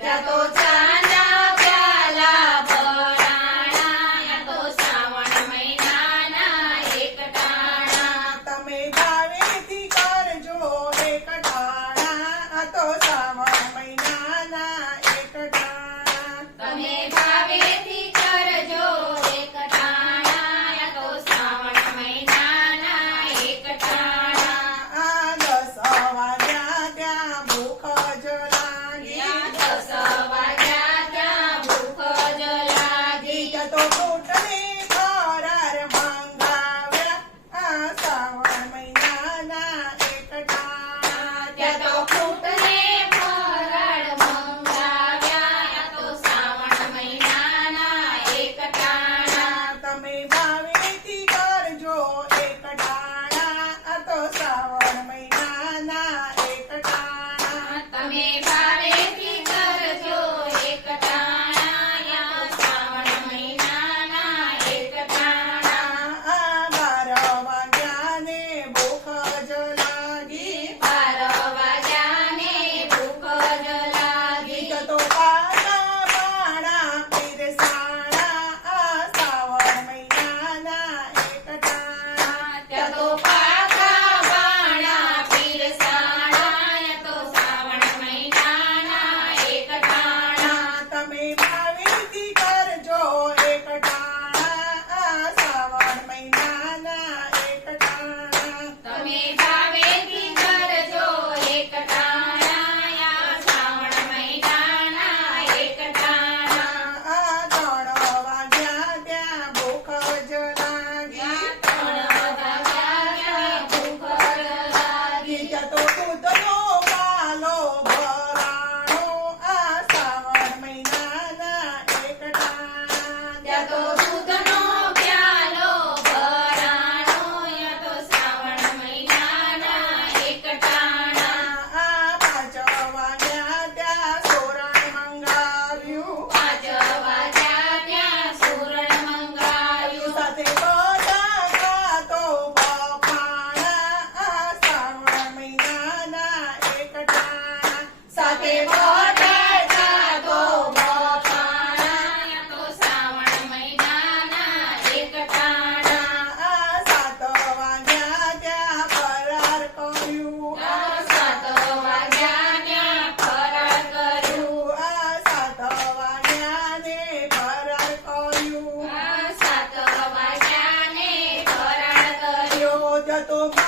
Yeah, Yeah, I'm so sorry. Me. gato.